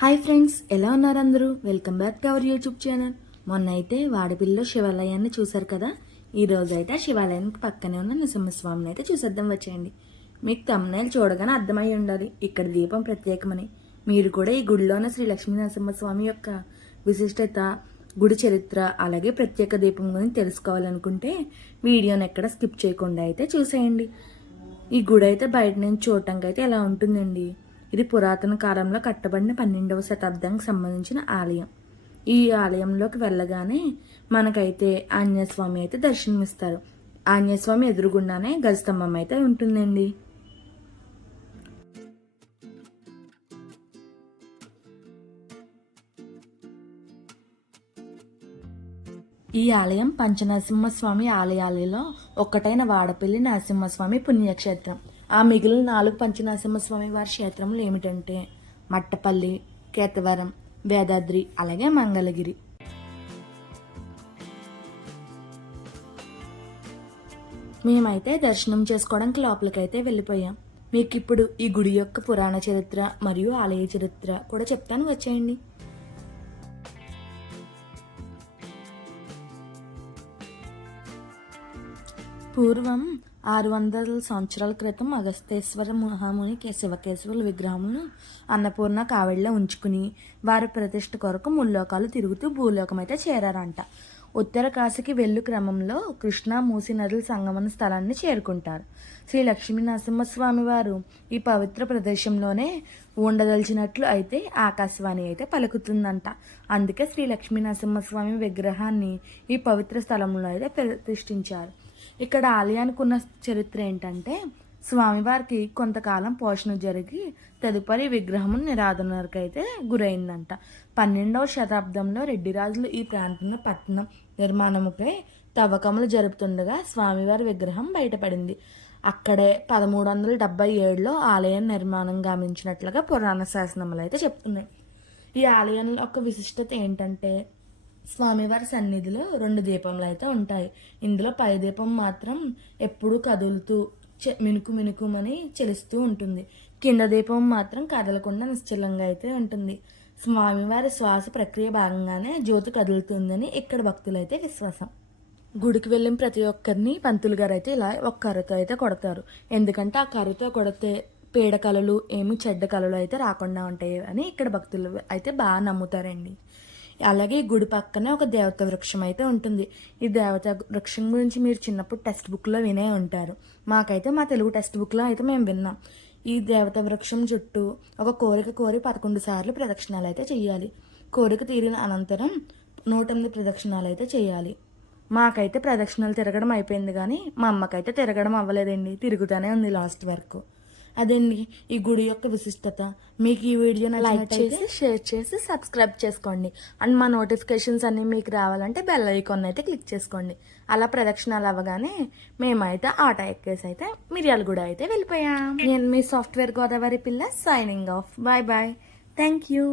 Hi friends ఎలా ఉన్నారు అందరూ? Welcome back to our YouTube channel. మొన్న అయితే వాడపిల్లిలో శివాలయాన్ని చూశారు కదా? ఈ రోజు అయితే ఆ శివాలయానికి పక్కనే ఉన్న నరసింహస్వామిని అయితే చూసేద్దాం వచ్చేయండి. మీకు తమ్మునేలు చూడగానే అర్థమై ఉండాలి. ఇక్కడ దీపం ప్రత్యేకమని. మీరు కూడా ఈ గుడిలో ఉన్న శ్రీ లక్ష్మీ నరసింహస్వామి యొక్క విశిష్టత గుడి చరిత్ర అలాగే ప్రత్యేక దీపం గురించి తెలుసుకోవాలనుకుంటే వీడియోని ఎక్కడ స్కిప్ చేయకుండా అయితే చూసేయండి. ఈ గుడి అయితే బయట నుంచి చూడటానికి అయితే ఎలా ఉంటుందండి? ఇది పురాతన కాలంలో కట్టబడిన పన్నెండవ శతాబ్దానికి సంబంధించిన ఆలయం. ఈ ఆలయంలోకి వెళ్ళగానే మనకైతే ఆంజనేయస్వామి అయితే దర్శనమిస్తారు. ఆంజనేయస్వామి ఎదురుగుండానే గజస్తంభం అయితే ఉంటుందండి. ఈ ఆలయం పంచనరసింహస్వామి ఆలయాలలో ఒక్కటైన వాడపల్లి నరసింహస్వామి పుణ్యక్షేత్రం. ఆ మిగిలిన నాలుగు పంచనరసింహస్వామి వారి క్షేత్రములు ఏమిటంటే మట్టపల్లి కేతవరం వేదాద్రి అలాగే మంగళగిరి. మేమైతే దర్శనం చేసుకోవడానికి లోపలికైతే వెళ్ళిపోయాం. మీకు ఇప్పుడు ఈ గుడి యొక్క పురాణ చరిత్ర మరియు ఆలయ చరిత్ర కూడా చెప్తాను వచ్చేయండి. పూర్వం ఆరు వందల సంవత్సరాల క్రితం అగస్తేశ్వర మహాముని కే- శివకేశవుల అన్నపూర్ణ కావిడిలో ఉంచుకుని వారి ప్రతిష్ఠ కొరకు ముల్లోకాలు తిరుగుతూ భూలోకం అయితే చేరారంట. ఉత్తర కాశీకి వెళ్ళు క్రమంలో కృష్ణా మూసి నదుల సంగమన స్థలాన్ని చేరుకుంటారు. శ్రీ లక్ష్మీ నరసింహస్వామి వారు ఈ పవిత్ర ప్రదేశంలోనే ఉండదలిచినట్లు అయితే ఆకాశవాణి అయితే పలుకుతుందంట. అందుకే శ్రీ లక్ష్మీ నరసింహస్వామి విగ్రహాన్ని ఈ పవిత్ర స్థలంలో అయితే ప్రతిష్ఠించారు. ఇక్కడ ఆలయానికి ఉన్న చరిత్ర ఏంటంటే స్వామివారికి కొంతకాలం పోషణ జరిగి తదుపరి విగ్రహం నిరాధనకు అయితే గురైందంట. పన్నెండవ శతాబ్దంలో రెడ్డిరాజులు ఈ ప్రాంతంలో పట్టణం నిర్మాణముపై తవ్వకములు జరుపుతుండగా స్వామివారి విగ్రహం బయటపడింది. అక్కడే పదమూడు వందల డెబ్బై ఏడులో ఆలయం నిర్మాణం గమనించినట్లుగా పురాణ శాసనములు అయితే చెప్తున్నాయి. ఈ ఆలయం యొక్క విశిష్టత ఏంటంటే స్వామివారి సన్నిధిలో రెండు దీపంలు అయితే ఉంటాయి. ఇందులో పై దీపం మాత్రం ఎప్పుడూ కదులుతూ చె- మినుకు మినుకుమని చెలుస్తూ ఉంటుంది. కింద దీపం మాత్రం కదలకుండా నిశ్చలంగా అయితే ఉంటుంది. స్వామివారి శ్వాస ప్రక్రియ భాగంగానే జ్యోతి కదులుతుందని ఇక్కడ భక్తులైతే విశ్వాసం. గుడికి వెళ్ళిన ప్రతి ఒక్కరిని పంతులు గారు అయితే ఇలా ఒక కర్రతో అయితే కొడతారు. ఎందుకంటే ఆ కర్రతో కొడితే పేడ కళలు ఏమి చెడ్డ కళలు అయితే రాకుండా ఉంటాయి అని ఇక్కడ భక్తులు అయితే బాగా నమ్ముతారండి. అలాగే గుడి పక్కనే ఒక దేవత వృక్షం అయితే ఉంటుంది. ఈ దేవత వృక్షం గురించి మీరు చిన్నప్పుడు టెక్స్ట్ బుక్లో వినే ఉంటారు. మాకైతే మా తెలుగు టెక్స్ట్ బుక్లో అయితే మేము విన్నాం. ఈ దేవత వృక్షం చుట్టూ ఒక కోరిక కోరి పదకొండు సార్లు ప్రదక్షిణాలు అయితే చేయాలి కోరిక తీరిన అనంతరం నూట ఎనిమిది ప్రదక్షిణాలు అయితే చేయాలి మాకైతే ప్రదక్షిణలు తిరగడం అయిపోయింది కానీ మా అమ్మకైతే తిరగడం అవ్వలేదండి. తిరుగుతూనే ఉంది లాస్ట్ వరకు. అదండి ఈ గుడి యొక్క విశిష్టత. మీకు ఈ వీడియో లైక్ చేసి షేర్ చేసి సబ్స్క్రైబ్ చేసుకోండి. అండ్ మా నోటిఫికేషన్స్ అన్నీ మీకు రావాలంటే బెల్ ఐకాన్ అయితే క్లిక్ చేసుకోండి. అలా ప్రదక్షిణాలు అవ్వగానే మేమైతే ఆట ఎక్కేసి అయితే మిర్యాలగూడ అయితే వెళ్ళిపోయాం. నేను మీ సాఫ్ట్వేర్ గోదావరి పిల్ల signing off bye bye thank you